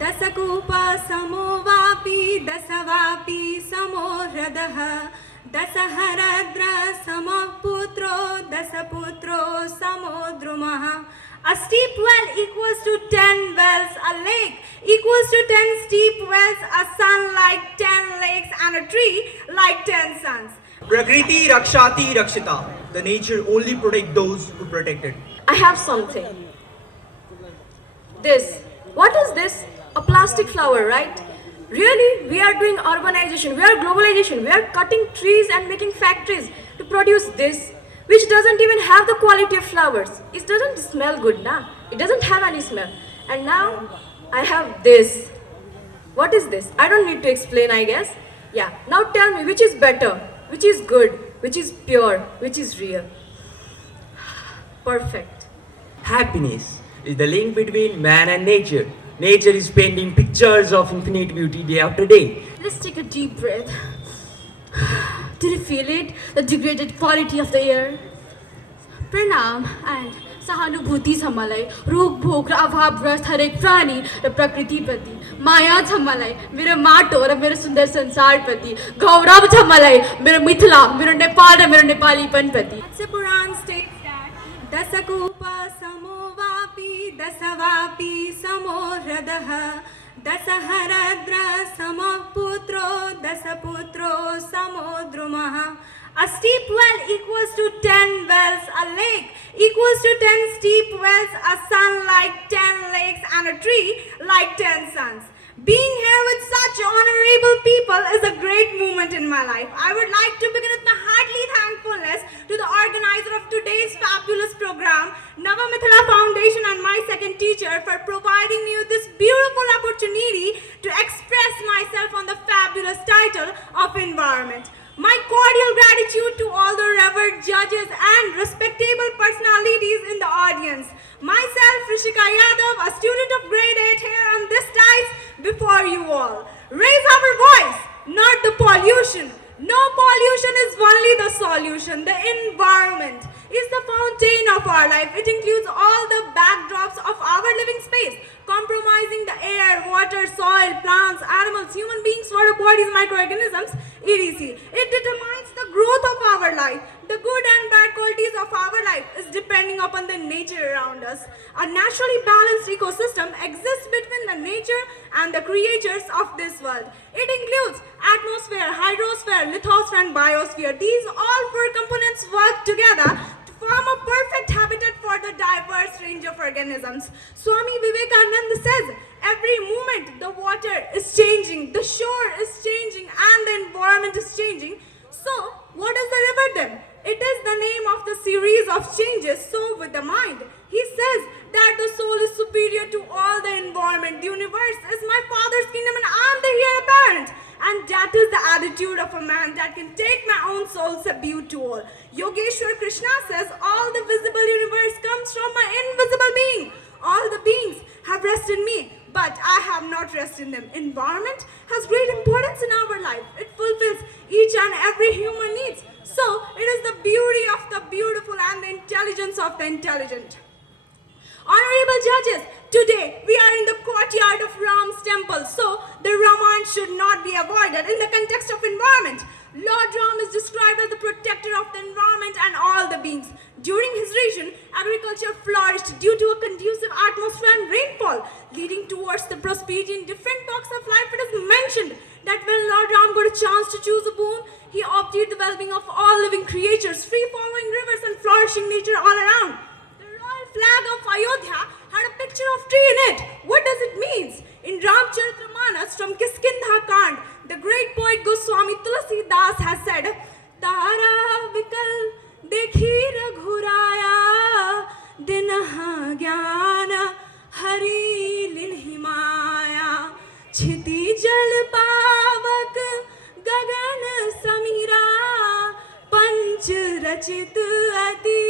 दशकूपा समो वापी दशवापी समो हृदः दशहरद्र समः पुत्रो दशपुत्रो समो द्रुमः. A steep well equals to 10 wells. A lake equals to 10 steep wells. A sun like 10 lakes, and a tree like 10 suns. Prakriti rakshati rakshita. The nature only protect those who protect it. I have something. This. What is this? A plastic flower, right? Really? We are doing urbanization, we are globalization, we are cutting trees and making factories to produce this, which doesn't even have the quality of flowers. It doesn't smell good, nah? It doesn't have any smell. And now I have this. What is this? I don't need to explain, I guess. Yeah, now tell me which is better, which is good, which is pure, which is real. Perfect. Happiness is the link between man and nature. Nature is painting pictures of infinite beauty day after day. Let's take a deep breath. Did you feel it? The degraded quality of the air? प्रणाम and सहानुभूति छ मलाई रोग भोग र अभावग्रस्त हरेक प्राणी र प्रकृतिप्रति माया छ मलाई मेरो माटो र मेरो सुन्दर संसारप्रति गौरव छ मलाई मेरो मिथिला मेरो नेपाल र मेरो नेपालीपनप्रति. Matsya Puran states that Dasakupa samo vapi dasavapi samo hridah dasaharadra samah putro dasaputro samo drumah. A steep well equals to 10 wells. A lake equals to 10 steep wells. A sun like 10 lakes, and a tree like 10 suns. Being here with such honorable people is a great moment in my life. I would like to begin with my heartily thankfulness to the organizer of today's fabulous program, Navamithila Foundation, and my second teacher for providing me with this beautiful opportunity to express myself on the fabulous title of environment. My cordial gratitude to all the revered judges and respectable personalities in the audience. Myself, Rishika Yadav, a student of grade 8 here on this dais before you all. Raise our voice, not the pollution. No pollution is only the solution. The environment is the fountain of our life. It includes all the backdrops of our living space, compromising the air, water, soil, plants, animals, human beings, water bodies, microorganisms, etc. It determines the growth of our life. The good and bad qualities of our life is depending upon the nature around us. A naturally balanced ecosystem exists between the nature and the creatures of this world. It includes atmosphere, hydrosphere, lithosphere, and biosphere. These all four components work together to form a perfect habitat for the diverse range of organisms. Swami Vivekananda says, every moment the water is changing, the shore is changing, and the environment is changing. So, what is the river then? It is the name of the series of changes, so with the mind. He says that the soul is superior to all the environment. The universe is my Father's kingdom and I am the heir apparent. And that is the attitude of a man that can take my own soul subdued to all. Yogeshwar Krishna says all the visible universe comes from my invisible being. All the beings have rest in me, but I have not rest in them. Environment has great importance in our life. It fulfills each and every human needs. So, it is the beauty of the beautiful and the intelligence of the intelligent. Honorable judges, today we are in the courtyard of Ram's temple, so the Ramayana should not be avoided in the context of environment. Lord Ram is described as the protector of the environment and all the beings. During his region, agriculture flourished due to a conducive atmosphere and rainfall, leading towards the prosperity in different walks of life. It is mentioned that when Lord Ram got a chance to choose a boon, he opted the well-being of all living creatures, free-flowing rivers and flourishing nature all around. The royal flag of Ayodhya had a picture of tree in it. What does it mean? In Ramcharitramanas from Kiskindha Kand, the great poet Goswami Tulasidas has said, Tara vikal dekhi raghuraya dinaha gyana hari lilhimaya chiti jal pavak gagan samira panch rachit ati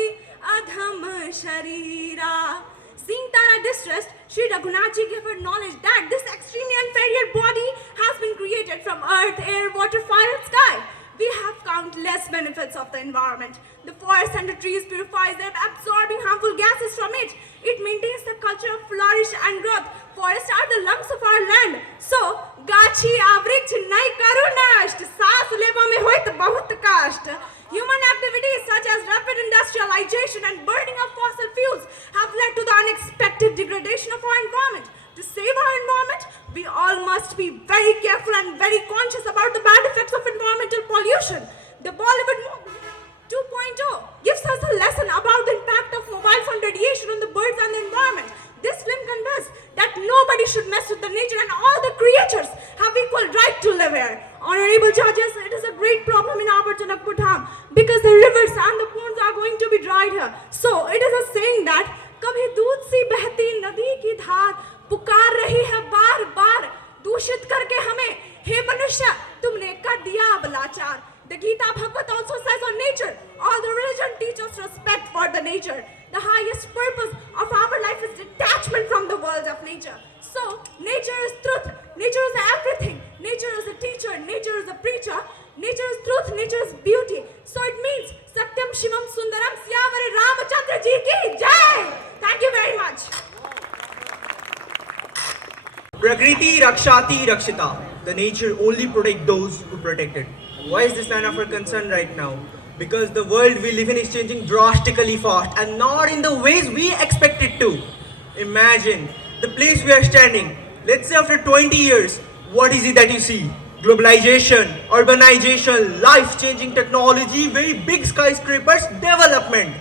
adham sharira. Seeing Tara distressed, Sri Raghunathji gave her knowledge that this extremely inferior body has been created from earth, air, water, fire, and sky. We have countless benefits of the environment. The forest and the trees purify them, absorbing harmful gases from it. It maintains the culture of flourish and growth. Forests are the lungs of our must be very careful and very conscious about the bad effects of environmental pollution. The Bollywood movie 2.0 gives us a lesson about the impact of mobile phone radiation on the birds and the environment. This film conveys that nobody should mess with the nature and all the creatures have equal right to live here. Honorable judges, it is a great problem in our Janakpur Dham because the rivers and the ponds are going to be dried here. So it is a saying that कभी दूध सी बहती नदी की धार पुकार रही है बार बार दूषित करके हमें हे मनुष्य तुमने कर दिया अब लाचार. The Gita Bhagavad also says on nature, all the religion teaches respect for the nature. The highest purpose of our life is detachment from the world of nature. So, nature is truth, nature is everything, nature is a teacher, nature is a preacher, nature is truth, nature is beauty. So it means Satyam Shivam Sundaram Syavari Ramachandra Ji ki Jai! Thank you very much. Prakriti Rakshati Rakshita. The nature only protect those who protect it. Why is this line of our concern right now? Because the world we live in is changing drastically fast and not in the ways we expect it to. Imagine the place we are standing. Let's say after 20 years, what is it that you see? Globalization, urbanization, life-changing technology, very big skyscrapers, development.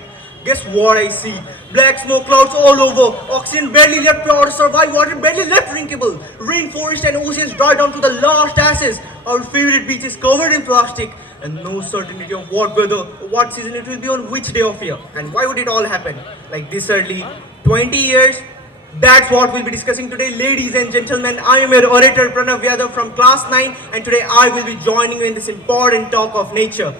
Guess what I see? Black smoke clouds all over, oxygen barely left pure to survive, water barely left drinkable, rainforest and oceans dry down to the last ashes, our favorite beach is covered in plastic, and no certainty of what weather, what season it will be on which day of year. And why would it all happen like this early? 20 years? That's what we'll be discussing today, ladies and gentlemen. I am your orator Pranav Yadav from class 9, and today I will be joining you in this important talk of nature.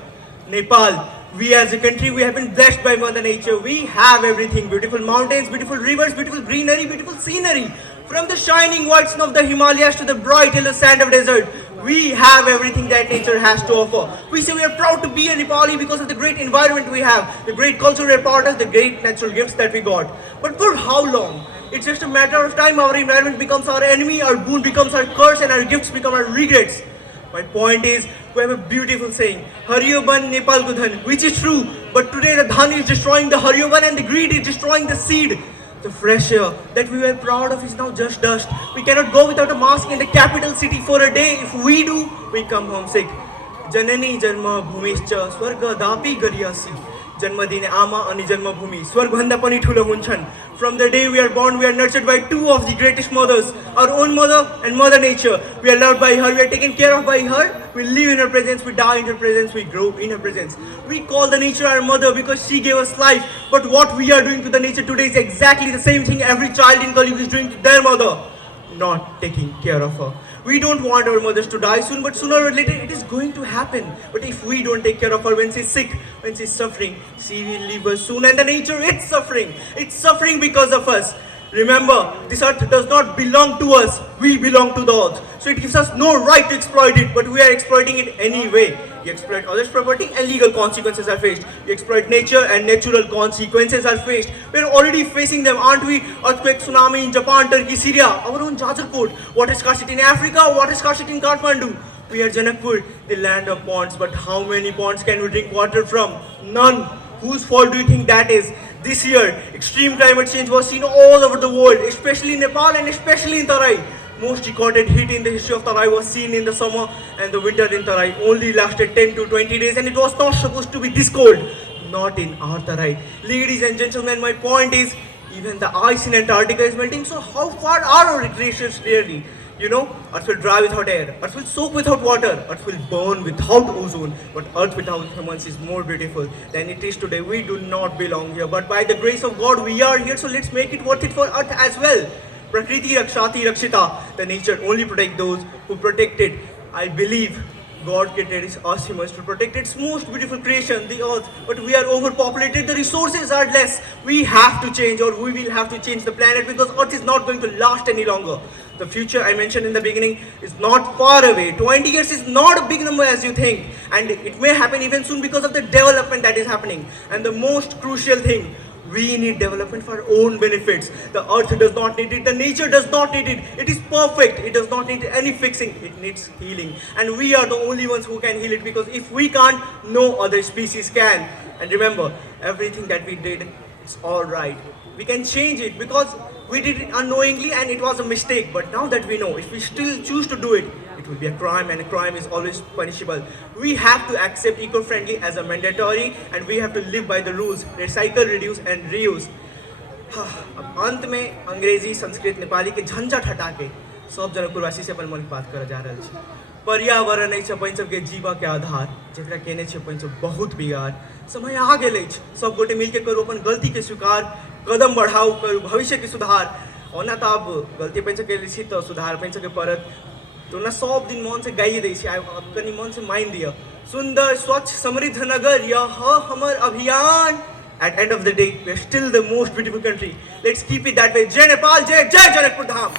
Nepal. We as a country, we have been blessed by Mother Nature. We have everything, beautiful mountains, beautiful rivers, beautiful greenery, beautiful scenery. From the shining white snow of the Himalayas to the bright yellow sand of desert, we have everything that nature has to offer. We say we are proud to be a Nepali because of the great environment we have, the great cultural repertoire, the great natural gifts that we got. But for how long? It's just a matter of time our environment becomes our enemy, our boon becomes our curse, and our gifts become our regrets. My point is, we have a beautiful saying, Hariyo Ban Nepal Ko Dhan, which is true, but today the dhan is destroying the Hariyo Ban and the greed is destroying the seed. The fresh air that we were proud of is now just dust. We cannot go without a mask in the capital city for a day. If we do, we come homesick. Janani Janma Bhumischa Swarga Dapi Gariyasi. Janmadine Ama Ani Janma Bhumi. Swargbhanda Pani Thula Hunchan. From the day we are born, we are nurtured by two of the greatest mothers, our own mother and Mother Nature. We are loved by her, we are taken care of by her. We live in her presence, we die in her presence, we grow in her presence. We call the nature our mother because she gave us life. But what we are doing to the nature today is exactly the same thing every child in Kali is doing to their mother. Not taking care of her. We don't want our mothers to die soon, but sooner or later it is going to happen. But if we don't take care of her when she's sick, when she's suffering, she will leave us soon, and the nature is suffering. It's suffering because of us. Remember, this earth does not belong to us. We belong to the earth. So it gives us no right to exploit it, but we are exploiting it anyway. You exploit others' property and legal consequences are faced. You exploit nature and natural consequences are faced. We are already facing them, aren't we? Earthquake, tsunami in Japan, Turkey, Syria, our own Jajarkot, water scarcity in Africa, water scarcity in Kathmandu. We are Janakpur, the land of ponds, but how many ponds can we drink water from? None. Whose fault do you think that is? This year, extreme climate change was seen all over the world, especially in Nepal and especially in Tarai. Most recorded heat in the history of Tarai was seen in the summer, and the winter in Tarai only lasted 10 to 20 days, and it was not supposed to be this cold. Not in our Tarai. Ladies and gentlemen, my point is, even the ice in Antarctica is melting, so how far are our glaciers really? You know, Earth will dry without air, Earth will soak without water, Earth will burn without ozone, but Earth without humans is more beautiful than it is today. We do not belong here, but by the grace of God, we are here, so let's make it worth it for Earth as well. Prakriti Rakshati Rakshita, the nature only protect those who protect it. I believe God created us humans to protect its most beautiful creation, the earth. But we are overpopulated, the resources are less. We have to change, or we will have to change the planet, because earth is not going to last any longer. The future I mentioned in the beginning is not far away. 20 years is not a big number as you think. And it may happen even soon because of the development that is happening. And the most crucial thing, we need development for our own benefits. The earth does not need it. The nature does not need it. It is perfect. It does not need any fixing. It needs healing. And we are the only ones who can heal it, because if we can't, no other species can. And remember, everything that we did is all right. We can change it, because We did it unknowingly and it was a mistake, but now that we know, if we still choose to do it, it will be a crime, and a crime is always punishable. We have to accept eco-friendly as a mandatory, and we have to live by the rules, recycle, reduce and reuse. अब अंत में अंग्रेजी, संस्कृत, नेपाली के झंझट हटा के सब जनकपुरवासी से अपन मन की बात करे जा रहल छी। पर्यावरण अछि अपन सबके जीवा के आधार, जेकरा केने छै अपन सब बहुत बिगाड़। समय आ गेल अछि, सब गोटे मिलके करू अपन गलती के स्वीकार, कदम बढ़ाऊ, करू भविष्य के सुधार। ओना त अब गलती अपन सबके लिए छी त सुधार अपन सबके परत। तो ना सब दिन मन से गाइए दै छी, अब कनी मन से माइन दिया। सुंदर स्वच्छ समृद्ध नगर यह हमर अभियान। At end of the day, we are still the most beautiful country. Let's keep it that way. Jai Nepal, Jai Janakpur Dham.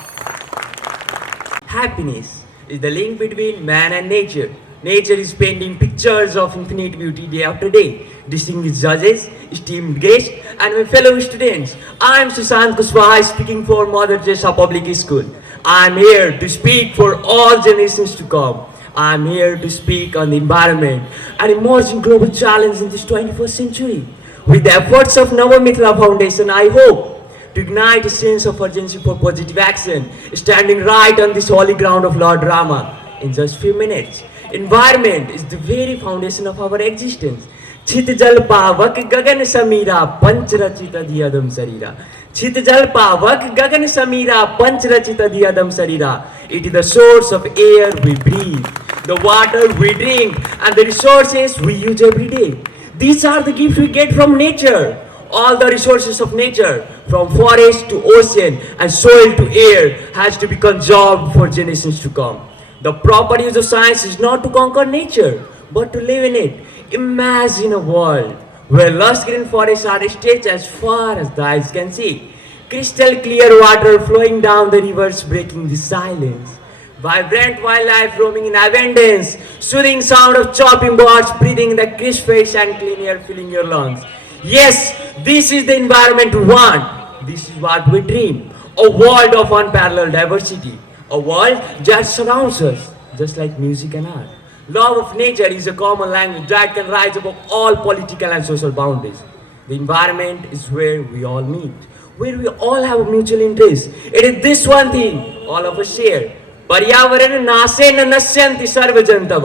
Happiness is the link between man and nature. Nature is painting pictures of infinite beauty day after day. Distinguished judges, esteemed guests, and my fellow students, I am Sushant Kushwaha speaking for Mother Teresa Public School. I am here to speak for all generations to come. I am here to speak on the environment, an emerging global challenge in this 21st century. With the efforts of Navamitra Foundation, I hope to ignite a sense of urgency for positive action, standing right on this holy ground of Lord Rama in just few minutes. Environment is the very foundation of our existence. Chit jal pavak gagan samira panch rachita diyadam sarira. Chit jal pavak gagan samira panch rachita diyadam sarira. It is the source of air we breathe, the water we drink, and the resources we use every day. These are the gifts we get from nature. All the resources of nature, from forest to ocean and soil to air, has to be conserved for generations to come. The proper use of science is not to conquer nature, but to live in it. Imagine a world where lush green forests are stretched as far as the eyes can see. Crystal clear water flowing down the rivers, breaking the silence. Vibrant wildlife roaming in abundance, soothing sound of chopping birds, breathing the crisp fresh and clean air filling your lungs. Yes, this is the environment we want. This is what we dream. A world of unparalleled diversity. A world that surrounds us, just like music and art. Love of nature is a common language that can rise above all political and social boundaries. The environment is where we all meet, where we all have a mutual interest. It is this one thing all of us share. पर्यावरण नाशे न नश्यन्ति सर्वजन्तव,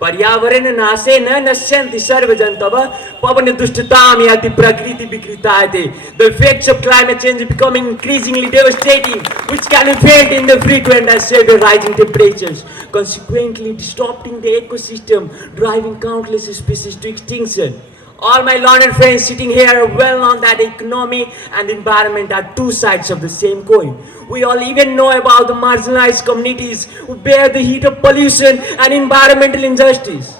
पर्यावरण नाशे न नश्यन्ति सर्वजन्तव, पवन दुष्टताम याति प्रकृति विकृतायते. The effects of climate change becoming increasingly devastating, which can be felt in the frequent and severe rising temperatures, consequently disrupting the ecosystem, driving countless species to extinction. All my learned friends sitting here are well known that economy and environment are two sides of the same coin. We all even know about the marginalized communities who bear the heat of pollution and environmental injustice.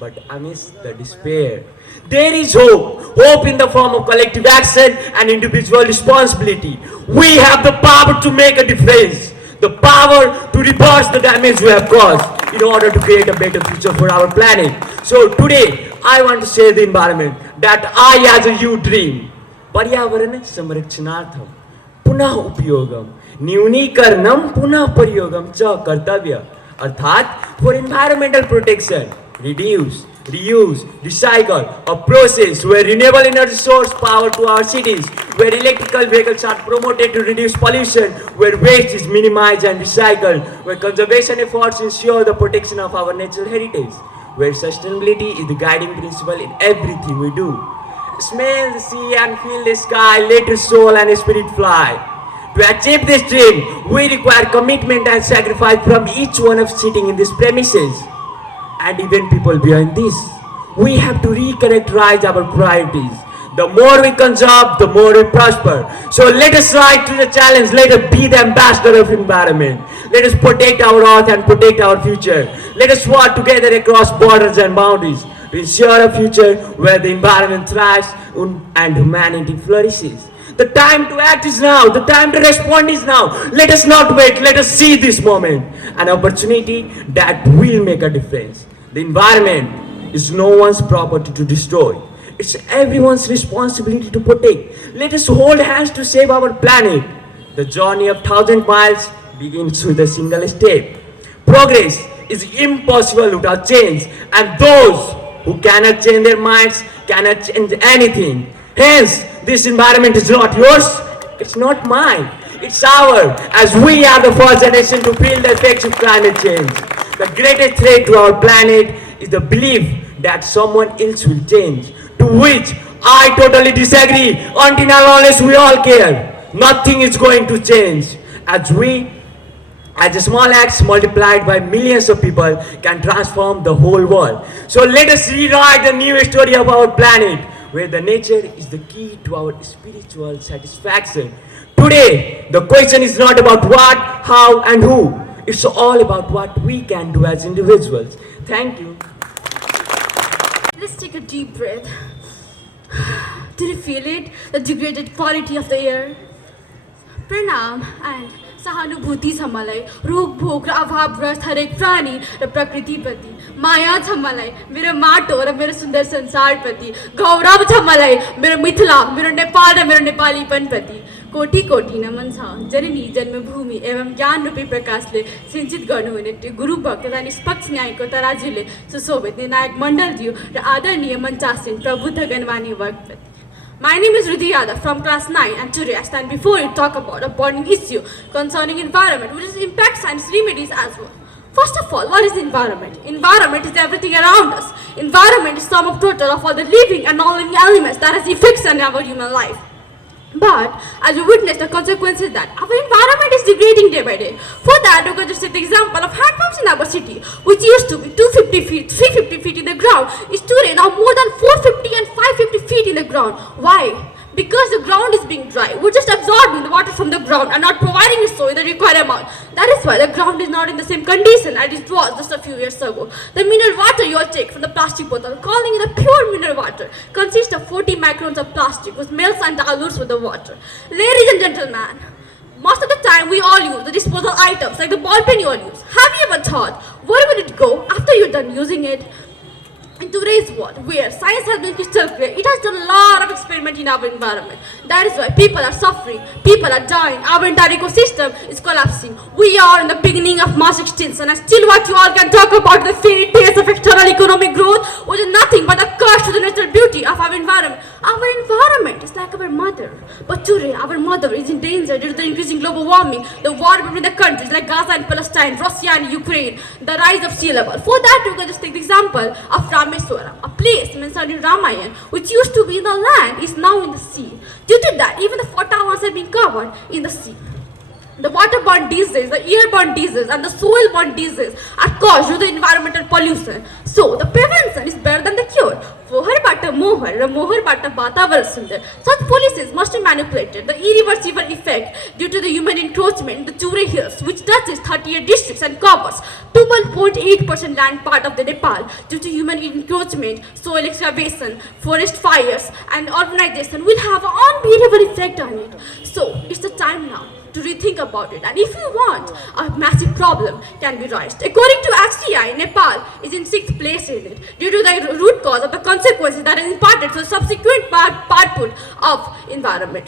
But amidst the despair, there is hope. Hope in the form of collective action and individual responsibility. We have the power to make a difference. The power to reverse the damage we have caused in order to create a better future for our planet. So today, I want to say the environment that I as a youth dream. पर्यावरण संरक्षणार्थम पुनः उपयोगम न्यूनीकरणम पुनः प्रयोगम च कर्तव्य. अर्थात for environmental protection, reduce, reuse, recycle, a process where renewable energy source power to our cities, where electrical vehicles are promoted to reduce pollution, where waste is minimized and recycled, where conservation efforts ensure the protection of our natural heritage, where sustainability is the guiding principle in everything we do. Smell the sea and feel the sky, let your soul and spirit fly. To achieve this dream, we require commitment and sacrifice from each one of us sitting in these premises, and even people beyond this. We have to recharacterize our priorities. The more we conserve, the more we prosper. So let us rise to the challenge. Let us be the ambassador of environment. Let us protect our earth and protect our future. Let us work together across borders and boundaries to ensure a future where the environment thrives and humanity flourishes. The time to act is now. The time to respond is now. Let us not wait. Let us see this moment, an opportunity that will make a difference. The environment is no one's property to destroy. It's everyone's responsibility to protect. Let us hold hands to save our planet. The journey of 1,000 miles begins with a single step. Progress is impossible without change, and those who cannot change their minds cannot change anything. Hence, this environment is not yours, it's not mine. It's our, as we are the first generation to feel the effects of climate change. The greatest threat to our planet is the belief that someone else will change, to which I totally disagree. Until and unless we all care, nothing is going to change. As a small acts multiplied by millions of people can transform the whole world. So let us rewrite the new story of our planet, where the nature is the key to our spiritual satisfaction. Today, the question is not about what, how, and who. It's all about what we can do as individuals. Thank you. Let's take a deep breath. Did you feel it? The degraded quality of the air? Pranam and सहानुभूति छ मलाई रोग भोग र अभावग्रस्त हरेक प्राणी र प्रकृतिप्रति माया छ मलाई मेरो माटो र मेरो सुन्दर संसारप्रति गौरव छ मलाई मेरो मिथिला मेरो नेपाल र मेरो नेपालीपनप्रति कोटि कोटि नमन छ जननी जन्मभूमि एवं ज्ञान रूपी प्रकाशले सिंचित गर्नुहुने गुरु भक्त तथा निष्पक्ष न्यायको तराजुले सुशोभित निर्णायक मण्डलज्यू र आदरणीय मञ्चासीन प्रबुद्ध गणमान्य वर्गप्रति My name is Rudy Yadav from class 9 and today I stand before you to talk about a burning issue concerning environment which impacts and remedies as well. First of all, what is environment? Environment is everything around us. Environment is sum of total of all the living and non-living elements that has effects on our human life. But as we witness the consequences that our environment is degrading day by day. For that, we can just take the example of hand pumps in our city, which used to be 250 feet, 350 feet in the ground, is today now more than 450 and 550 feet in the ground. Why? Because the ground is being dry. We're just absorbing the water from the ground and not providing it so in the required amount. That is why the ground is not in the same condition as it was just a few years ago. The mineral water you all take from the plastic bottle, calling it a pure mineral water, consists of 40 microns of plastic which melts and dilutes with the water. Ladies and gentlemen, most of the time we all use the disposal items like the ball pen you all use. Have you ever thought where will it go after you're done using it? In today's world, where science has been crystal clear, it has done a lot of experiment in our environment. That is why people are suffering, people are dying, our entire ecosystem is collapsing. We are in the beginning of mass extinction, and still what you all can talk about the fairy tales of external economic growth, which is nothing but a curse to the natural beauty of our environment. Our environment is like our mother, but today our mother is in danger due to the increasing global warming, the war between the countries like Gaza and Palestine, Russia and Ukraine, the rise of sea level. For that, you can just take the example of Rameswaram, a place mentioned in Ramayana, which used to be in the land, is now in the sea. Due to that, even the fertile lands have been covered in the sea. The waterborne diseases, the airborne diseases, and the soil-borne diseases are caused due to the environmental pollution. So, the prevention is better than the cure. Fohar-bata mohar, mohar-bata batavaran sundar. Such policies must be manipulated. The irreversible effect due to the human encroachment in the Ture Hills, which touches 38 districts and covers 2.8% land part of the Nepal due to human encroachment, soil excavation, forest fires, and urbanization will have an unbearable effect on it. So, it's the time now to rethink about it, and if you want, a massive problem can be raised. According to XTI, Nepal is in 6th place in it due to the root cause of the consequences that is imparted for subsequent output of environment.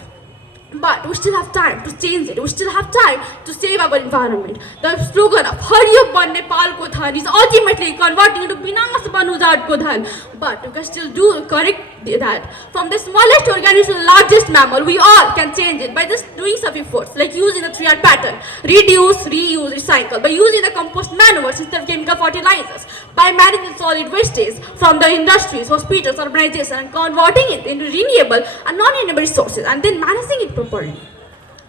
But we still have time to change it. We still have time to save our environment. The slogan of Hari Up Ban Nepal Ko Dhan is ultimately converting into Binaas Ban Ujad Ko Dhan. But we can still do correct that. From the smallest organism to the largest mammal, we all can change it by just doing some efforts, like using the 3R pattern: reduce, reuse, recycle. By using the compost manures instead of chemical fertilizers. By managing solid wastage from the industries, hospitals, urbanization, and converting it into renewable and non-renewable resources, and then managing it properly.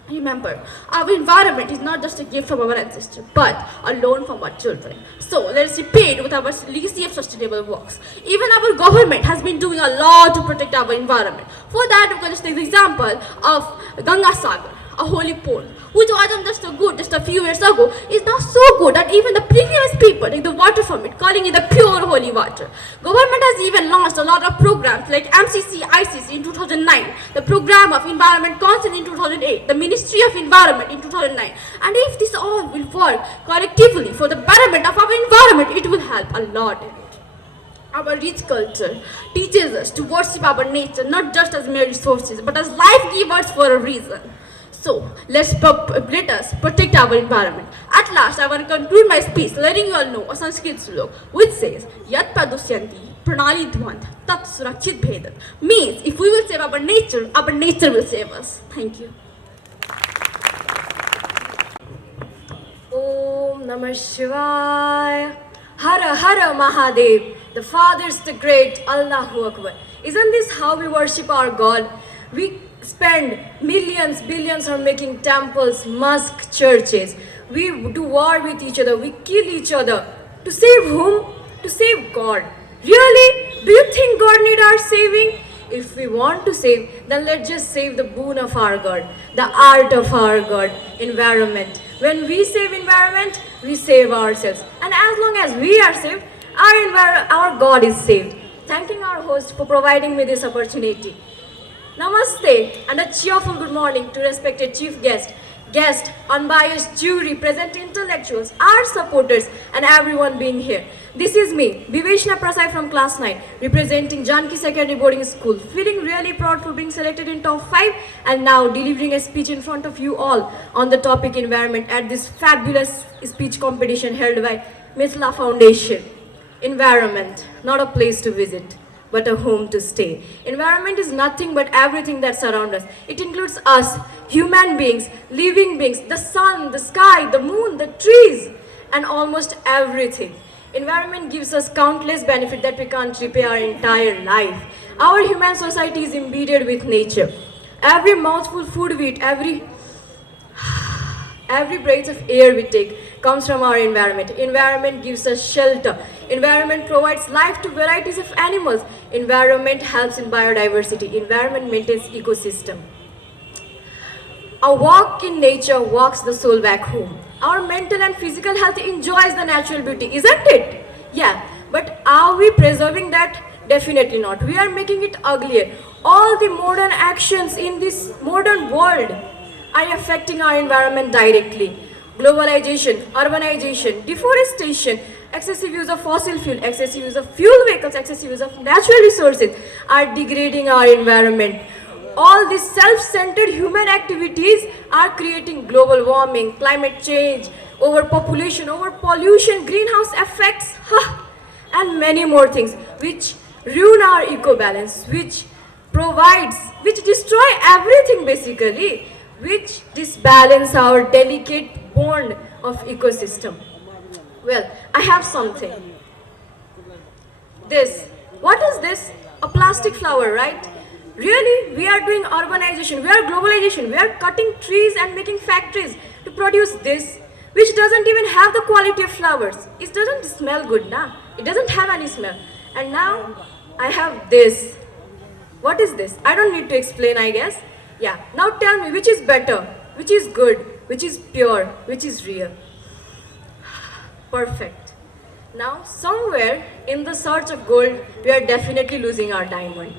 Remember, our environment is not just a gift from our ancestors, but a loan from our children. So let's repay it with our legacy of sustainable works. Even our government has been doing a lot to protect our environment. For that, we can just take the example of Ganga Sagar, a holy pond, which wasn't just so good just a few years ago, is now so good that even the previous people take the water from it, calling it the pure holy water. Government has even launched a lot of programs like MCC ICC in 2009, the Program of Environment Council in 2008, the Ministry of Environment in 2009. And if this all will work collectively for the betterment of our environment, it will help a lot in it. Our rich culture teaches us to worship our nature not just as mere resources, but as life givers for a reason. So, let us protect our environment. At last, I want to conclude my speech letting you all know a Sanskrit slok which says, Yat Padusyanti Pranali Dhvant Tat Surakshit Bhedat. Means, if we will save our nature will save us. Thank you. Namah Shivaya. Hara Hara Mahadev. The Father is the Great. Allahu Akbar. Isn't this how we worship our God? We spend millions, billions on making temples, mosques, churches. We do war with each other. We kill each other. To save whom? To save God. Really? Do you think God need our saving? If we want to save, then let's just save the boon of our God, the art of our God, environment. When we save environment, we save ourselves. And as long as we are saved, our God is saved. Thanking our host for providing me this opportunity. Namaste and a cheerful good morning to respected chief guest, unbiased jury, present intellectuals, our supporters, and everyone being here. This is me, Viveshna Prasai from class 9, representing Janki Secondary Boarding School, feeling really proud for being selected in top 5 and now delivering a speech in front of you all on the topic environment at this fabulous speech competition held by Mithila Foundation. Environment, not a place to visit, but a home to stay. Environment is nothing but everything that surrounds us. It includes us, human beings, living beings, the sun, the sky, the moon, the trees, and almost everything. Environment gives us countless benefits that we can't repay our entire life. Our human society is embedded with nature. Every mouthful food we eat, every breath of air we take comes from our environment. Environment gives us shelter. Environment provides life to varieties of animals. Environment helps in biodiversity. Environment maintains ecosystem. A walk in nature walks the soul back home. Our mental and physical health enjoys the natural beauty, isn't it? Yeah, but are we preserving that? Definitely not. We are making it uglier. All the modern actions in this modern world are affecting our environment directly. Globalization, urbanization, deforestation, excessive use of fossil fuel, excessive use of fuel vehicles, excessive use of natural resources are degrading our environment. All these self-centered human activities are creating global warming, climate change, overpopulation, overpollution, greenhouse effects, and many more things which ruin our eco-balance, which destroy everything basically, which disbalance our delicate bond of ecosystem. Well, I have something. What is this? A plastic flower, right? Really, we are doing urbanization, we are globalization, we are cutting trees and making factories to produce this, which doesn't even have the quality of flowers. It doesn't smell good, nah? It doesn't have any smell. And now, I have this. What is this? I don't need to explain, I guess. Yeah, now tell me, which is better, which is good, which is pure, which is real? Perfect. Now, somewhere in the search of gold, we are definitely losing our diamond.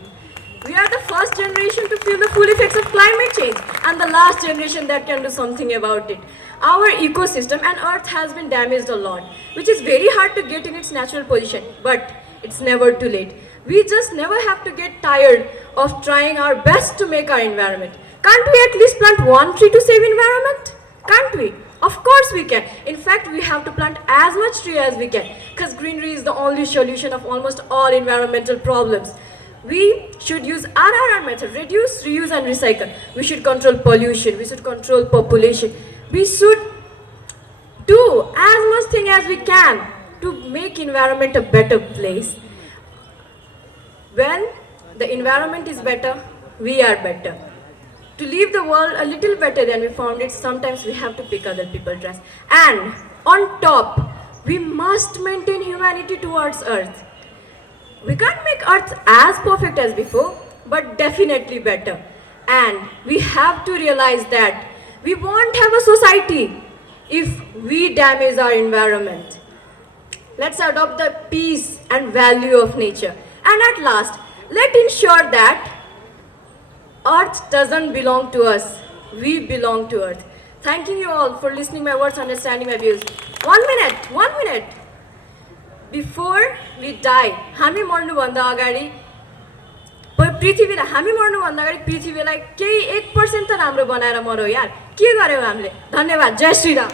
We are the first generation to feel the full effects of climate change and the last generation that can do something about it. Our ecosystem and earth has been damaged a lot, which is very hard to get in its natural position, but it's never too late. We just never have to get tired of trying our best to make our environment. Can't we at least plant one tree to save environment? Can't we? Of course we can. In fact, we have to plant as much tree as we can, because greenery is the only solution of almost all environmental problems. We should use RRR method, reduce, reuse and recycle. We should control pollution, we should control population. We should do as much thing as we can to make environment a better place. When the environment is better, we are better. To leave the world a little better than we found it, sometimes we have to pick other people's dress. And on top, we must maintain humanity towards Earth. We can't make Earth as perfect as before, but definitely better. And we have to realize that we won't have a society if we damage our environment. Let's adopt the peace and value of nature. And at last, let's ensure that Earth doesn't belong to us. We belong to Earth. Thanking you all for listening my words, understanding my views. 1 minute. Before we die, हामी मर्नुभन्दा अगाडि पृथ्वीलाई केही 1% त राम्रो बनाएर मरौ यार। के गर्यौ हामीले? धन्यवाद। जय श्री राम।